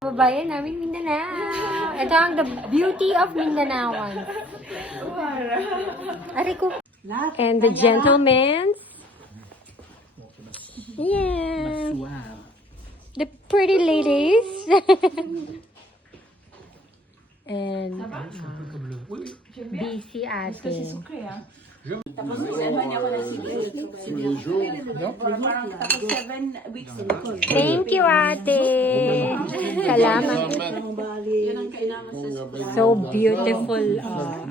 Babayan namin Mindanao. Ito ang the beauty of Mindanao. Ariko. And the gentlemen. Yeah. The pretty ladies. And busy ate. Tapos isenhan niya ako ng tapos 7 weeks in Nicole. Thank you, ate. Salamat. So beautiful,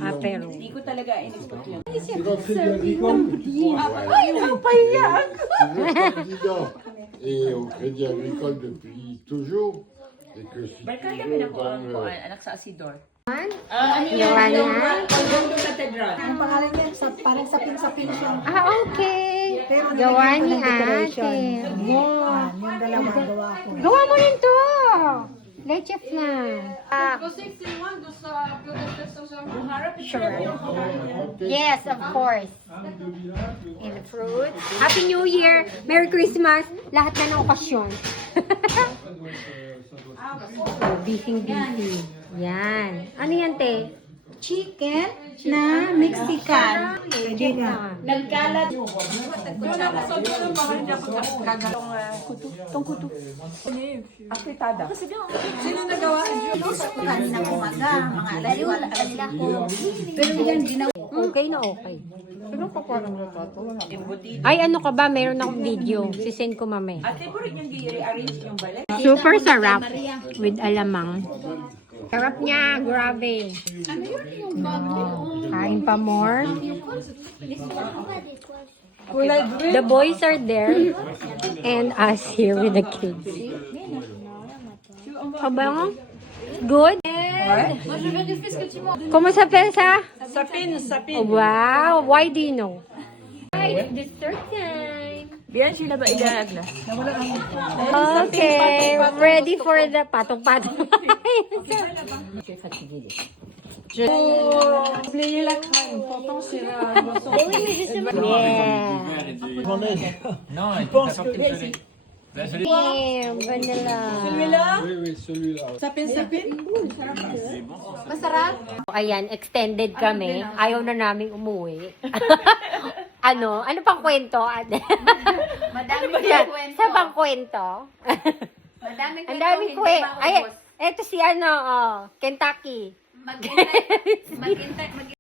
apero. Hindi ko talaga in-expect yun. Et au Crédit Agricole depuis toujours. Et que si Barkada tu mo veux na ko ang dans anak sa Asidor. Joanna? Convento Cathedral. Ang pangalan niya, parang sapin-sapin siya. Okay. Gawa ni ate. Yan, yung dalawa gawa ko. Gawa mo rin to. Leches na. Sure. Yes, of course. And the fruits. Happy New Year. Merry Christmas. Lahat na ng okasyon. Busy. Yan. Ano yan, te? Chicken na Mexican. Pwede na. Nagkalat. Tong kuto. Apritada. Sino nagawa? Kanina umaga, mga alas ko. Pero yan, ginawa. Okay na okay. Ay, ano ka ba? Meron akong video. Sisend ko mamaya. Ate po rin yung i-rearrange yung balik. Super sarap. With alamang. Sarap niya. Grabe. Kain pa more. The boys are there. And us here with the kids. Kabango? Good? Kumusta pensa? Sapin. Oh, wow. Why do you know? It's dessert time. Biyan sila ba ilayag na? Okay. Ready for the patong-patong. Yeah. Damn, vanilla. Masarap? Ayan, extended kami. Ayaw na naming umuwi. Ano pang kwento? Madaming kwento. Sa pang kwento? Madaming Ang daming kwento. Ay, eto si Kentucky. Maghintay